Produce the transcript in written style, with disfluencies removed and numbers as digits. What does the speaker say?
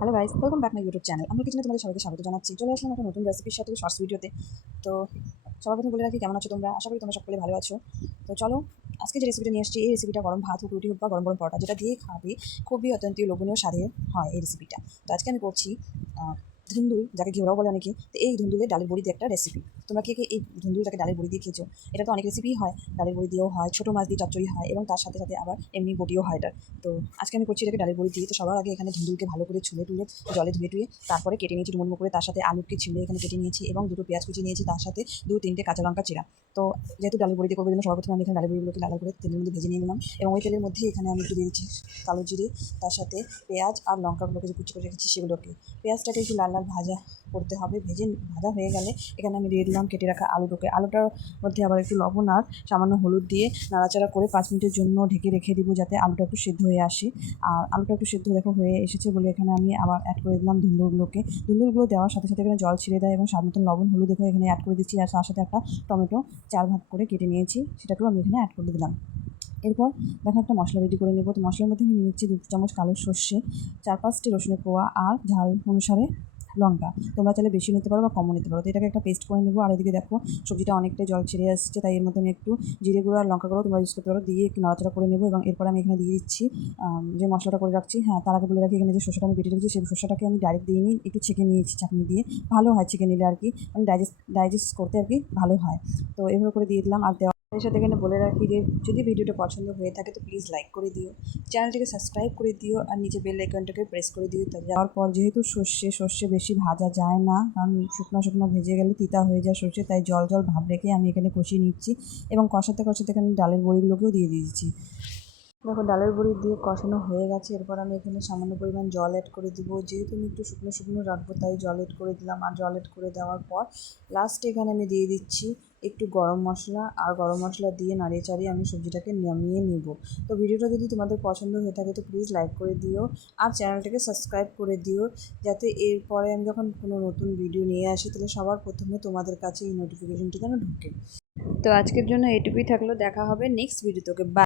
Hello guys, welcome back my YouTube channel. আমি কিচেনে তোমাদের সবাইকে স্বাগত জানাচ্ছি। চলে আসলাম একটা নতুন রেসিপির সাথে শর্টস ভিডিওতে। তো সবার প্রথমে বলে রাখি, কেমন আছো তোমরা? আশা করি তোমরা সকলে ভালো আছো। তো চলো, আজকে যে রেসিপিটা নিয়ে আসছি, এই রেসিপিটা গরম ভাত হোক, রুটি হোক বা গরম গরম পরোটা, যেটা দিয়ে খাবে খুবই অত্যন্ত লোভনীয় স্বাদের হয় এই রেসিপিটা। তো আজকে আমি করছি ধুন্দুল, যাকে ঘেরাও বলে অনেকে। তো এই ধুন্দুলের ডালের বড়ি দিয়ে একটা রেসিপি। তোমরা কে কে এই ধুন্দুলটাকে ডালের বড়ি দিয়ে খেয়েছো? এটা তো অনেক রেসিপিই হয়, ডালের বড়ি দিয়েও হয়, ছোটো মাছ দিয়ে চচ্চড়ি হয়, এবং তার সাথে সাথে আবার এমনি বটিও হয় এটা। তো আজকে আমি করছি এটাকে ডালের বড়ি দিয়ে। তো সবার আগে এখানে ধুন্দুলকে ভালো করে ছুলে টুলে জলে ধুয়ে টুয়ে তারপরে কেটে নিয়েছি ডুমো করে, তার সাথে আলুকে ছিলে এখানে কেটে নিয়েছি এবং দুটো পেঁয়াজ কুচি নিয়েছি, তার সাথে 2-3টে কাঁচা লঙ্কা চিরা। তো যেহেতু ডালের বড়ি দিয়ে করবো, জন্য সর্বপ্রথমে আমি এখানে ডালের বড়িগুলোকে লাল করে তেলের মধ্যে ভেজে নিয়ে নিলাম, এবং ওই তেলের মধ্যে এখানে আমি একটু দিয়ে দিচ্ছি কালো জিরে, তার সাথে পেঁয়াজ আর লঙ্কাগুলোকে যে কুচি করে রেখেছি সেগুলোকে। পেঁয়াজটাকে একটু লাল লাল ভাজা করতে হবে। ভাজা হয়ে গেলে এখানে আমি দিয়ে দিলাম কেটে রাখা আলুটাকে। আলুটার মধ্যে আবার একটু লবণ আর সামান্য হলুদ দিয়ে নাড়াচাড়া করে 5 মিনিটের জন্য ঢেকে রেখে দিব, যাতে আলুটা একটু সিদ্ধ হয়ে আসে। আর আলুটা একটু সিদ্ধ দেখো হয়ে এসেছে বলে এখানে আমি আবার অ্যাড করে দিলাম ধুন্দুলগুলোকে। ধুন্দুলগুলো দেওয়ার সাথে সাথে এখানে জল ছিঁড়ে দেয় এবং স্বাদ মতন লবণ হলুদ দেখো এখানে অ্যাড করে দিচ্ছি। আর তার সাথে একটা টমেটো 4 ভাগ করে কেটে নিয়েছি, সেটাকেও আমি এখানে অ্যাড করে দিলাম। এরপর দেখো একটা মশলা রেডি করে নেব। তো মশলার মধ্যে আমি নিয়ে নিচ্ছি 2 চামচ কালো সর্ষে, 4-5টি রসুনের কোয়া আর ঝাল অনুসারে লঙ্কা। তোমরা চাইলে বেশি নিতে পারো বা কমও নিতে পারো। তো এটাকে একটা পেস্ট করে নেবো। আর এদিকে দেখো সবজিটা অনেকটাই জল ছেড়ে আসছে, তাই এর মধ্যে আমি একটু জিরে গুঁড়ো আর লঙ্কা গুঁড়ো তোমরা ইউজ করতে পারো, দিয়ে একটু নাড়াচাড়া করে নেবো। এবং এরপর আমি এখানে দিয়ে দিচ্ছি যে মশলাটা করে রাখছি। হ্যাঁ, তার আগে বলে রাখি, এখানে যে শসাটা আমি কেটে রেখেছি সেই শসাটাকে আমি ডাইরেক্ট দিয়ে নিই, একটু ছেঁকে নিয়েছি চাটনি দিয়ে। ভালো হয় ছেঁকে নিলে আর কি, মানে ডাইজেস্ট করতে আর কি ভালো হয়। তো এভাবে করে দিয়ে দিলাম। আর এর সাথে এখানে বলে রাখি যে যদি ভিডিওটা পছন্দ হয়ে থাকে তো প্লিজ লাইক করে দিও, চ্যানেলটিকে সাবস্ক্রাইব করে দিও, আর নিচে বেল আইকনটাকে প্রেস করে দিও। যাওয়ার পর যেহেতু সর্ষে বেশি ভাজা যায় না, কারণ শুকনো শুকনো ভেজে গেলে তিতা হয়ে যায় সর্ষে, তাই জল জল ভাব রেখে আমি এখানে কষিয়ে নিচ্ছি। এবং কষাতে কষাতে এখানে ডালের বড়িগুলোকেও দিয়ে দিয়েছি। দেখো ডালের বড়ি দিয়ে কষানো হয়ে গেছে। এরপর আমি এখানে সামান্য পরিমাণ জল অ্যাড করে দিব, যেহেতু আমি একটু শুকনো শুকনো রাখবো তাই জল অ্যাড করে দিলাম। আর জল অ্যাড করে দেওয়ার পর লাস্টে এখানে আমি দিয়ে দিচ্ছি একটু গরম মশলা, আর গরম মশলা দিয়ে নাড়িয়ে চাড়িয়ে আমি সবজিটাকে নামিয়ে নিব। তো ভিডিওটা যদি তোমাদের পছন্দ হয়ে থাকে তো প্লিজ লাইক করে দিও, আর চ্যানেলটাকে সাবস্ক্রাইব করে দিও, যাতে এরপরে আমি যখন কোনো নতুন ভিডিও নিয়ে আসি তাহলে সবার প্রথমে তোমাদের কাছে এই নোটিফিকেশনটি যেন ঢোকে। তো আজকের জন্য এটুকুই থাকলো, দেখা হবে নেক্সট ভিডিওতে। বাই।